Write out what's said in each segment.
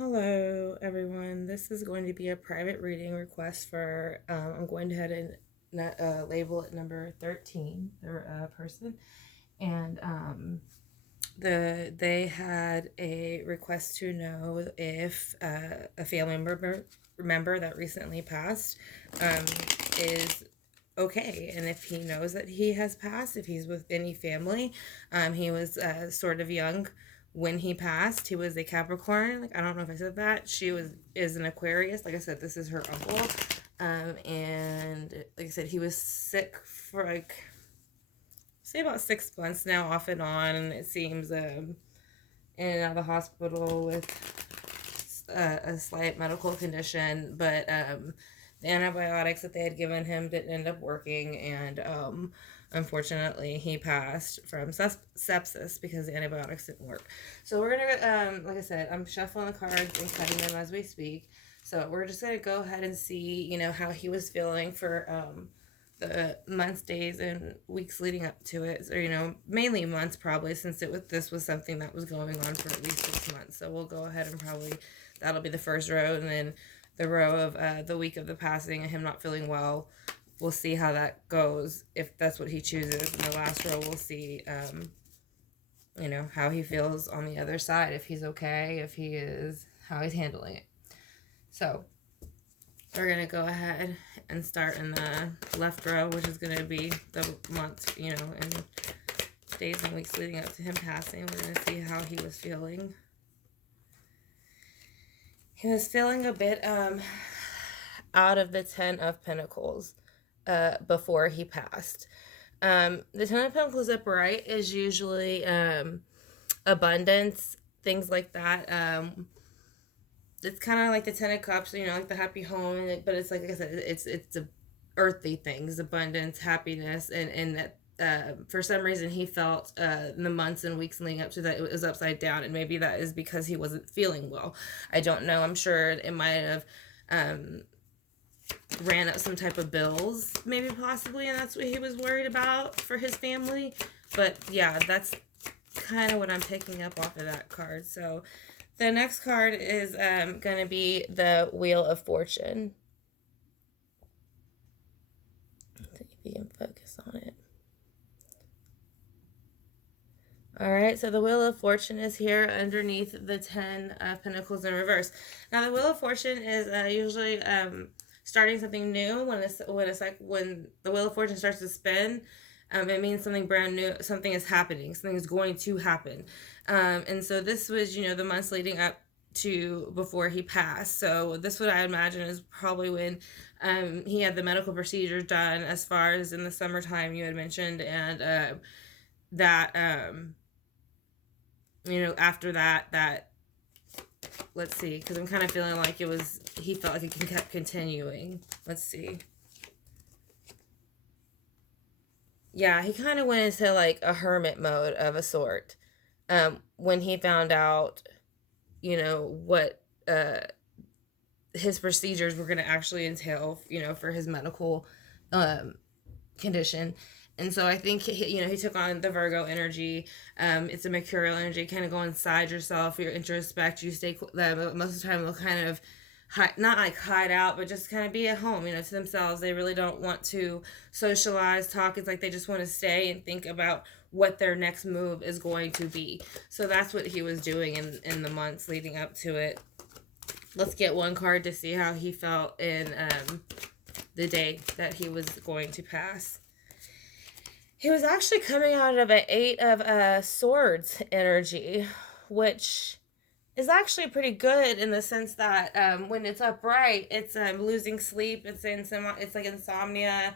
Hello, everyone. This is going to be a private reading request for, I'm going to head and label it number 13, the person. And they had a request to know if a family member that recently passed is okay, and if he knows that he has passed, if he's with any family. He was sort of young when he passed. He was a Capricorn. Like, I don't know if I said that. She was is an Aquarius. Like I said, this is her uncle. And like I said, he was sick for like say about 6 months now, off and on. And it seems in and out of the hospital with a slight medical condition, but the antibiotics that they had given him didn't end up working, and unfortunately he passed from sepsis because the antibiotics didn't work. So we're gonna, like I said, I'm shuffling the cards and cutting them as we speak. So we're just gonna go ahead and see, how he was feeling for the months, days, and weeks leading up to it, or mainly months probably, since this was something that was going on for at least 6 months. So we'll go ahead and probably that'll be the first row, and then the row of the week of the passing and him not feeling well. We'll see how that goes if that's what he chooses. And the last row, we'll see, how he feels on the other side, if he's okay, if he is, how he's handling it. So we're going to go ahead and start in the left row, which is going to be the month, and days and weeks leading up to him passing. We're going to see how he was feeling. He was feeling a bit out of the Ten of Pentacles before he passed. The Ten of Pentacles upright is usually abundance, things like that. It's kind of like the Ten of Cups, like the happy home, but it's like I said, it's the earthly things, abundance, happiness, and that for some reason he felt in the months and weeks leading up to that it was upside down, and maybe that is because he wasn't feeling well. I don't know. I'm sure it might have ran up some type of bills, maybe possibly, and that's what he was worried about for his family. But yeah, that's kind of what I'm picking up off of that card. So the next card is going to be the Wheel of Fortune. Let's see if you can focus on it. All right, so the Wheel of Fortune is here underneath the Ten of Pentacles in reverse. Now, the Wheel of Fortune is usually starting something new. When the Wheel of Fortune starts to spin, it means something brand new, something is happening, something is going to happen. And so this was, the months leading up to before he passed. So this, what I imagine, is probably when he had the medical procedures done, as far as in the summertime you had mentioned, and that after that let's see, because I'm kind of feeling like he felt like it kept continuing. Let's see. Yeah, he kind of went into like a hermit mode of a sort when he found out, what his procedures were going to actually entail, for his medical condition. And so I think he took on the Virgo energy. It's a mercurial energy, kind of go inside yourself, you introspect, you stay. Most of the time they'll kind of not like hide out, but just kind of be at home, to themselves. They really don't want to socialize, talk. It's like they just want to stay and think about what their next move is going to be. So that's what he was doing in the months leading up to it. Let's get one card to see how he felt in the day that he was going to pass. He was actually coming out of an Eight of Swords energy, which is actually pretty good in the sense that when it's upright, it's losing sleep. It's like insomnia,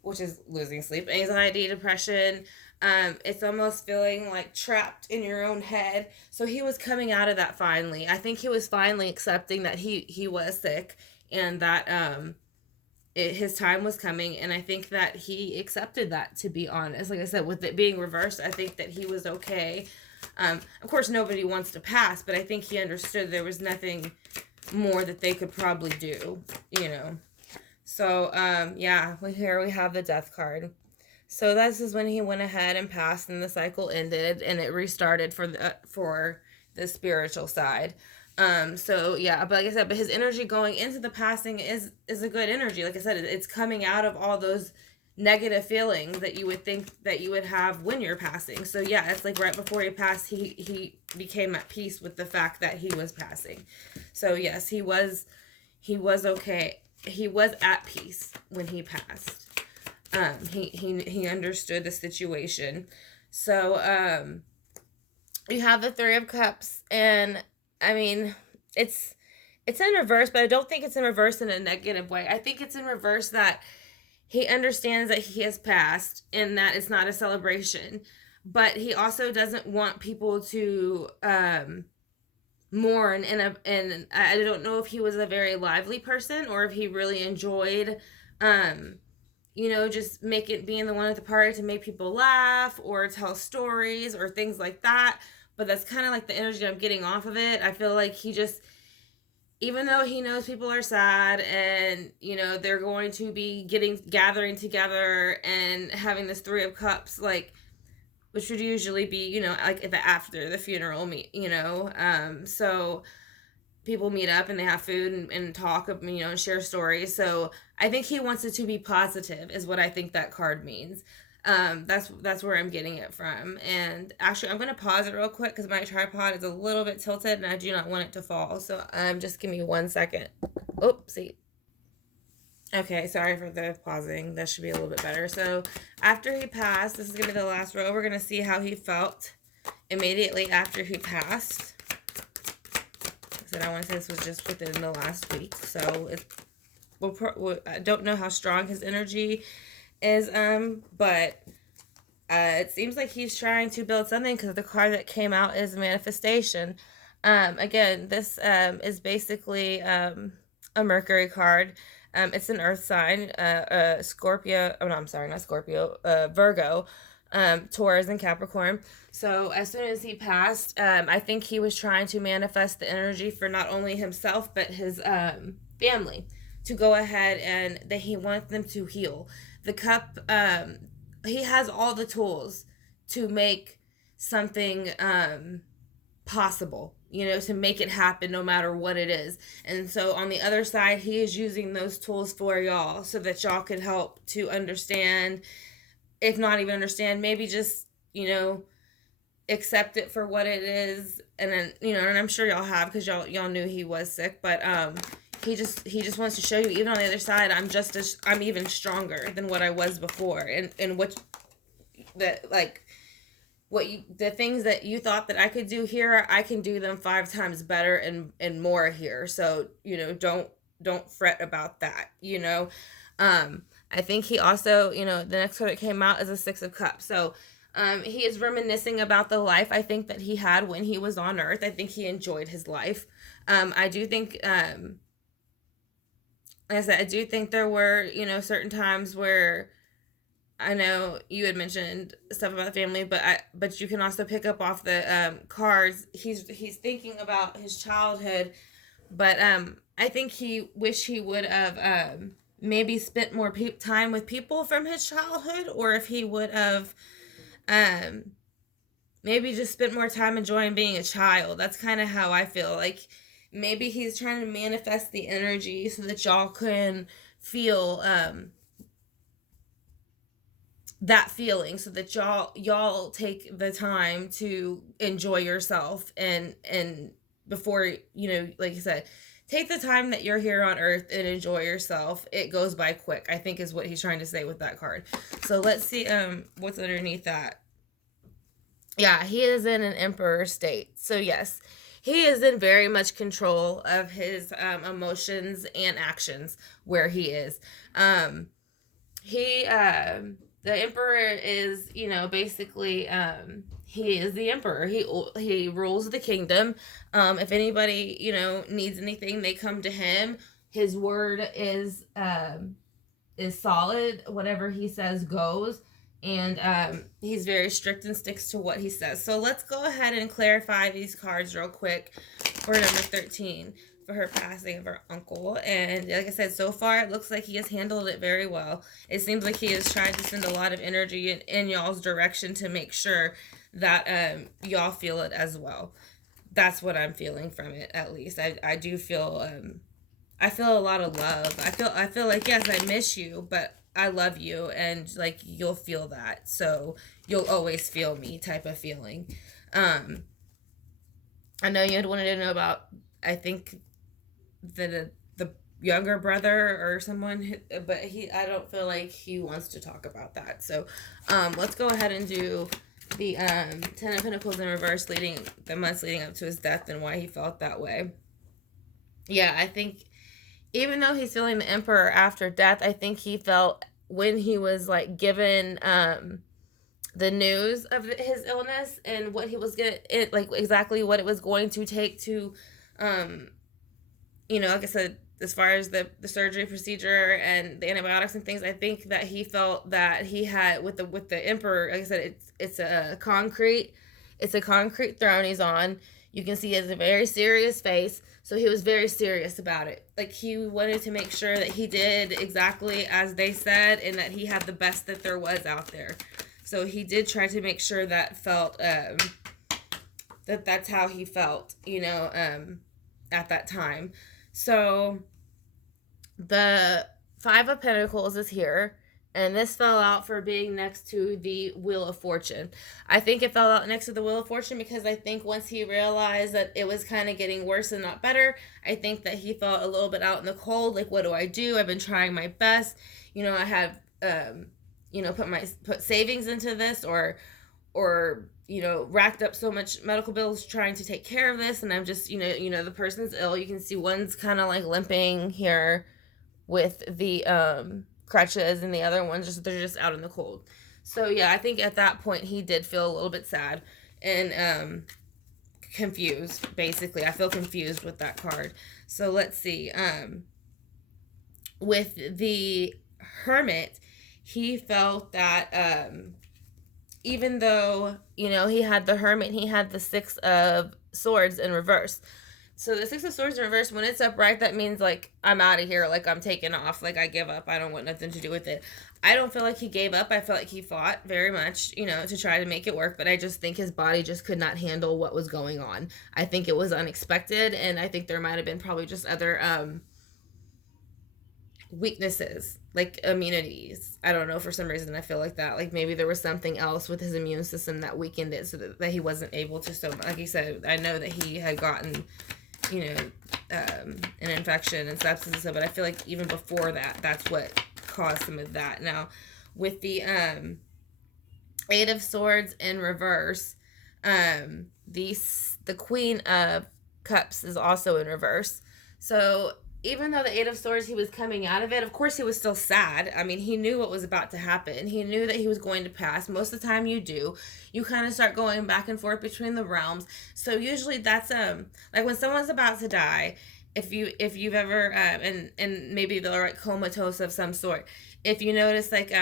which is losing sleep, anxiety, depression. It's almost feeling like trapped in your own head. So he was coming out of that finally. I think he was finally accepting that he was sick, and that his time was coming, and I think that he accepted that, to be honest. Like I said, with it being reversed, I think that he was okay. Of course, nobody wants to pass, but I think he understood there was nothing more that they could probably do, So, yeah, here we have the Death card. So this is when he went ahead and passed, and the cycle ended, and it restarted for the spiritual side. So yeah, but like I said, but his energy going into the passing is a good energy. Like I said, it's coming out of all those negative feelings that you would think that you would have when you're passing. So yeah, it's like right before he passed, he became at peace with the fact that he was passing. So yes, he was okay. He was at peace when he passed. He understood the situation. So you have the Three of Cups, and I mean, it's it's in reverse, but I don't think it's in reverse in a negative way. I think it's in reverse that he understands that he has passed and that it's not a celebration, but he also doesn't want people to mourn. And I don't know if he was a very lively person or if he really enjoyed um just being the one at the party to make people laugh or tell stories or things like that. But that's kind of like the energy I'm getting off of it. I feel like he just, even though he knows people are sad and they're going to be gathering together and having this Three of Cups, like, which would usually be like after the funeral meet, so people meet up and they have food and talk, and share stories. So I think he wants it to be positive is what I think that card means. That's where I'm getting it from. And actually, I'm gonna pause it real quick because my tripod is a little bit tilted and I do not want it to fall. So just give me 1 second. Oopsie. Okay, sorry for the pausing. That should be a little bit better. So after he passed, this is gonna be the last row. We're gonna see how he felt immediately after he passed. I want to say this was just within the last week, so I don't know how strong his energy is, but it seems like he's trying to build something because the card that came out is manifestation. Again, this is basically a Mercury card. It's an earth sign, Scorpio. Oh no, I'm sorry, not Scorpio. Virgo, Taurus, and Capricorn. So as soon as he passed, I think he was trying to manifest the energy for not only himself but his family to go ahead, and that he wants them to heal. The cup, he has all the tools to make something possible, to make it happen no matter what it is. And so on the other side, he is using those tools for y'all so that y'all could help to understand, if not even understand, maybe just, accept it for what it is. And then, and I'm sure y'all have, because y'all knew he was sick, but he just wants to show you, even on the other side, I'm even stronger than what I was before. And what the things that you thought that I could do here, I can do them 5 times better and more here. So, don't fret about that, I think he also, the next card that came out is a Six of Cups. So he is reminiscing about the life, I think, that he had when he was on Earth. I think he enjoyed his life. I do think, like I said, I do think there were, certain times where, I know you had mentioned stuff about the family, but you can also pick up off the cards. He's thinking about his childhood, but I think he wish he would have maybe spent more time with people from his childhood, or if he would have maybe just spent more time enjoying being a child. That's kind of how I feel. Like maybe he's trying to manifest the energy so that y'all can feel that feeling, so that y'all take the time to enjoy yourself, and before, like I said, take the time that you're here on Earth and enjoy yourself. It goes by quick, I think, is what he's trying to say with that card. So let's see what's underneath that. Yeah, he is in an Emperor state. So yes, he is in very much control of his emotions and actions where he is. The Emperor is, basically, he is the Emperor. He rules the kingdom. If anybody, needs anything, they come to him. His word is solid. Whatever he says goes. And he's very strict and sticks to what he says. So let's go ahead and clarify these cards real quick for number 13, for her passing of her uncle. And like I said, so far it looks like he has handled it very well. It seems like he has tried to send a lot of energy in y'all's direction to make sure that y'all feel it as well. that's what I'm feeling from it. At least I do feel I feel a lot of love. I feel like, yes, I miss you, but I love you, and like you'll feel that. So you'll always feel me type of feeling. Um I know you had wanted to know about, I think, the younger brother or someone, but I don't feel like he wants to talk about that. So let's go ahead and do the Ten of Pentacles in reverse, leading the months leading up to his death and why he felt that way. Yeah, I think even though he's feeling the Emperor after death, I think he felt when he was like given the news of his illness and what he was gonna, it like exactly what it was going to take to um like I said, as far as the surgery procedure and the antibiotics and things, I think that he felt that he had with the Emperor, like I said, it's a concrete throne he's on. You can see he has a very serious face, so he was very serious about it. Like he wanted to make sure that he did exactly as they said and that he had the best that there was out there. So he did try to make sure that felt that's how he felt, at that time. So the Five of Pentacles is here, and this fell out for being next to the Wheel of Fortune. I think it fell out next to the Wheel of Fortune because I think once he realized that it was kind of getting worse and not better, I think that he felt a little bit out in the cold. Like, what do I do? I've been trying my best. I have, put savings into this or racked up so much medical bills trying to take care of this, and I'm just, the person's ill. You can see one's kind of like limping here with the crutches, and the other one's they're just out in the cold. So yeah, I think at that point he did feel a little bit sad and confused. Basically, I feel confused with that card. So let's see. With the Hermit, he felt that even though, he had the Hermit, he had the Six of Swords in reverse. So the Six of Swords in reverse, when it's upright, that means, like, I'm out of here. Like, I'm taking off. Like, I give up. I don't want nothing to do with it. I don't feel like he gave up. I feel like he fought very much, to try to make it work. But I just think his body just could not handle what was going on. I think it was unexpected. And I think there might have been probably just other weaknesses, like immunities. I don't know, for some reason I feel like that, like maybe there was something else with his immune system that weakened it so that he wasn't able to. So like he said, I know that he had gotten an infection and sepsis and stuff, but I feel like even before that, that's what caused some of that. Now with the Eight of Swords in reverse, the Queen of Cups is also in reverse. So even though the Eight of Swords, he was coming out of it, of course he was still sad. I mean, he knew what was about to happen. He knew that he was going to pass. Most of the time you do. You kind of start going back and forth between the realms. So usually that's like when someone's about to die, if you've ever and maybe they're like comatose of some sort. If you notice, like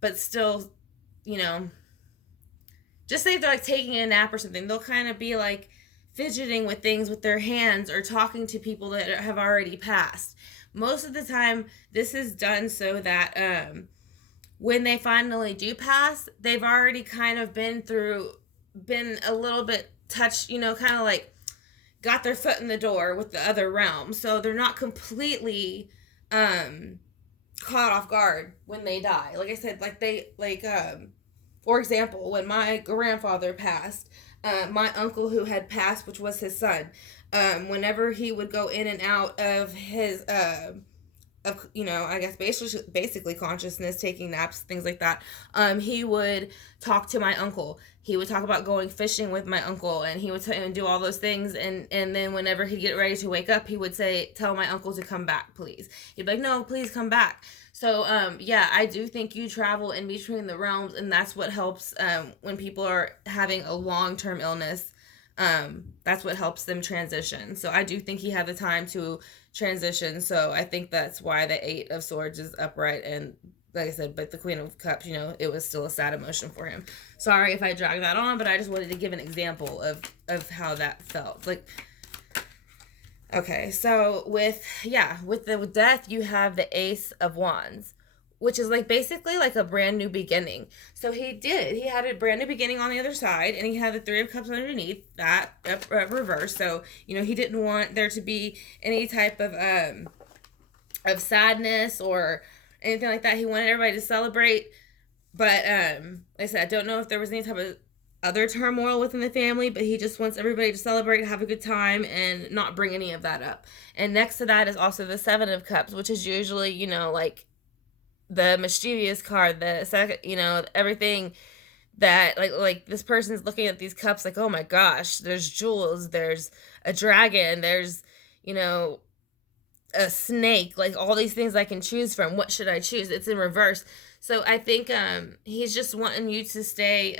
but still, just say they're like taking a nap or something, they'll kind of be like fidgeting with things with their hands or talking to people that have already passed. Most of the time, this is done so that when they finally do pass, they've already kind of been a little bit touched, kind of like got their foot in the door with the other realm. So they're not completely caught off guard when they die. Like I said, for example, when my grandfather passed, my uncle who had passed, which was his son, whenever he would go in and out of his, I guess basically consciousness, taking naps, things like that, he would talk to my uncle. He would talk about going fishing with my uncle, and he would do all those things. And then whenever he'd get ready to wake up, he would tell my uncle to come back, please. He'd be like, no, please come back. So, yeah, I do think you travel in between the realms, and that's what helps when people are having a long-term illness. That's what helps them transition. So I do think he had the time to transition. So I think that's why the Eight of Swords is upright. And like I said, but the Queen of Cups, it was still a sad emotion for him. Sorry if I dragged that on, but I just wanted to give an example of how that felt. Like, okay, so with the death, you have the Ace of Wands. which is like basically like a brand new beginning. So he had a brand new beginning on the other side, and he had the Three of Cups underneath that reverse. So he didn't want there to be any type of sadness or anything like that. He wanted everybody to celebrate, but like I said, I don't know if there was any type of other turmoil within the family, but he just wants everybody to celebrate, have a good time, and not bring any of that up. And next to that is also the Seven of Cups, which is usually, like the mischievous card, the second, everything that like this person's looking at these cups like, oh my gosh, there's jewels, there's a dragon, there's, a snake, like all these things I can choose from. What should I choose? It's in reverse. So I think he's just wanting you to stay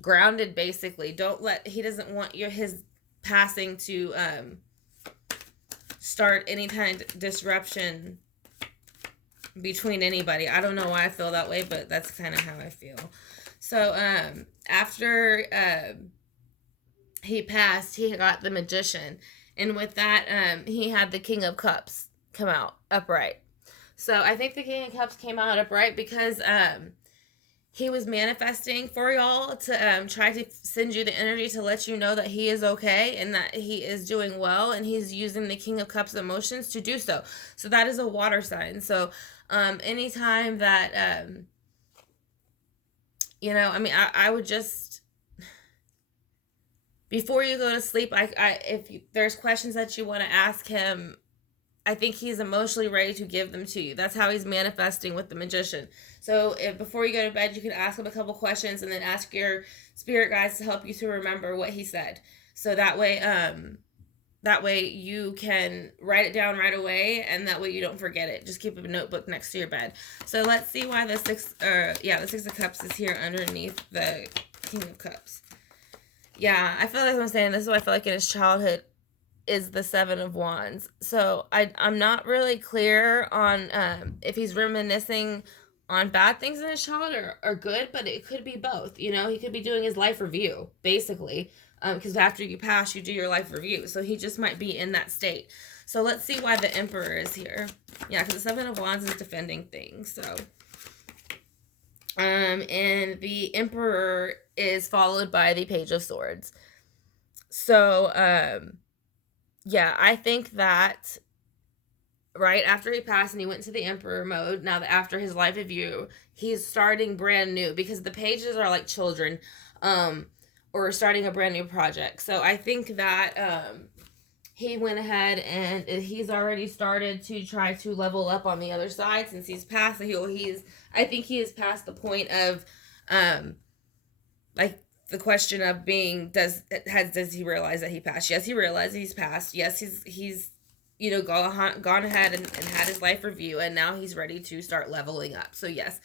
grounded, basically. He doesn't want his passing to start any kind of disruption between anybody. I don't know why I feel that way, but that's kind of how I feel. So after he passed, he got the Magician. And with that, he had the King of Cups come out upright. So I think the King of Cups came out upright because he was manifesting for y'all to try to send you the energy to let you know that he is okay and that he is doing well, and he's using the King of Cups emotions to do so. So that is a water sign. So anytime that, I would just, before you go to sleep, if there's questions that you want to ask him, I think he's emotionally ready to give them to you. That's how he's manifesting with the Magician. So before you go to bed, you can ask him a couple questions and then ask your spirit guides to help you to remember what he said. So that way you can write it down right away, and that way you don't forget it. Just keep a notebook next to your bed. So let's see why the Six of Cups is here underneath the King of Cups. Yeah, I feel like I'm saying this is what I feel like in his childhood is the Seven of Wands. So I'm not really clear on if he's reminiscing on bad things in his childhood or good, but it could be both. He could be doing his life review, basically, because after you pass, you do your life review. So he just might be in that state. So let's see why the Emperor is here. Yeah, because the Seven of Wands is defending things. So, and the Emperor is followed by the Page of Swords. So, yeah, I think that right after he passed and he went to the Emperor mode, now that after his life review, he's starting brand new, because the pages are like children, or starting a brand new project. So I think that he went ahead and he's already started to try to level up on the other side since he's passed. I think he is past the point of like the question of being, does he realize that he passed? Yes, he realizes he's passed. Yes, he's gone ahead and had his life review, and now he's ready to start leveling up. So yes,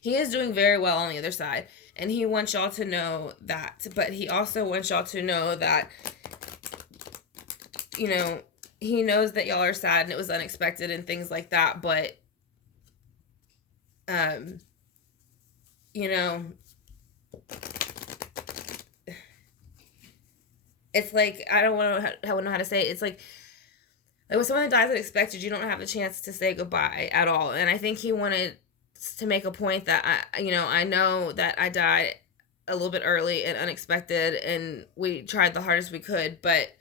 he is doing very well on the other side, and he wants y'all to know that. But he also wants y'all to know that he knows that y'all are sad and it was unexpected and things like that, but it's like, I don't know how to say it. It's like when someone dies unexpected, you don't have the chance to say goodbye at all. And I think he wanted to make a point that I know that I died a little bit early and unexpected, and we tried the hardest we could, but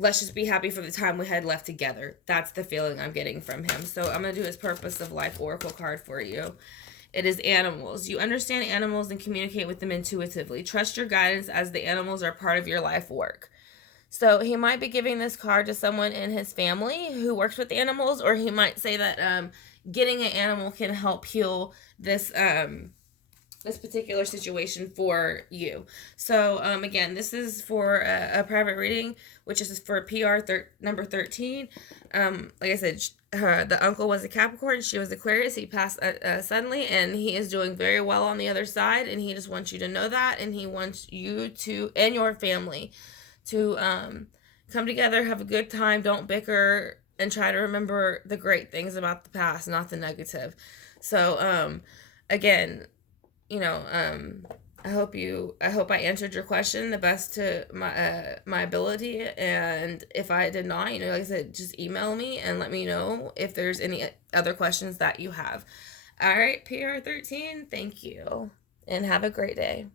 let's just be happy for the time we had left together. That's the feeling I'm getting from him. So I'm going to do his Purpose of Life Oracle card for you. It is animals. You understand animals and communicate with them intuitively. Trust your guidance, as the animals are part of your life work. So he might be giving this card to someone in his family who works with animals, or he might say that getting an animal can help heal this particular situation for you. So again, this is for a private reading, which is for PR number 13. Like I said, the uncle was a Capricorn, she was Aquarius. He passed suddenly, and he is doing very well on the other side, and he just wants you to know that, and he wants you to, and your family, to come together, have a good time, don't bicker, and try to remember the great things about the past, not the negative. So again, I hope I answered your question the best to my ability, and if I did not, like I said, just email me and let me know if there's any other questions that you have. All right, PR13, thank you. And have a great day.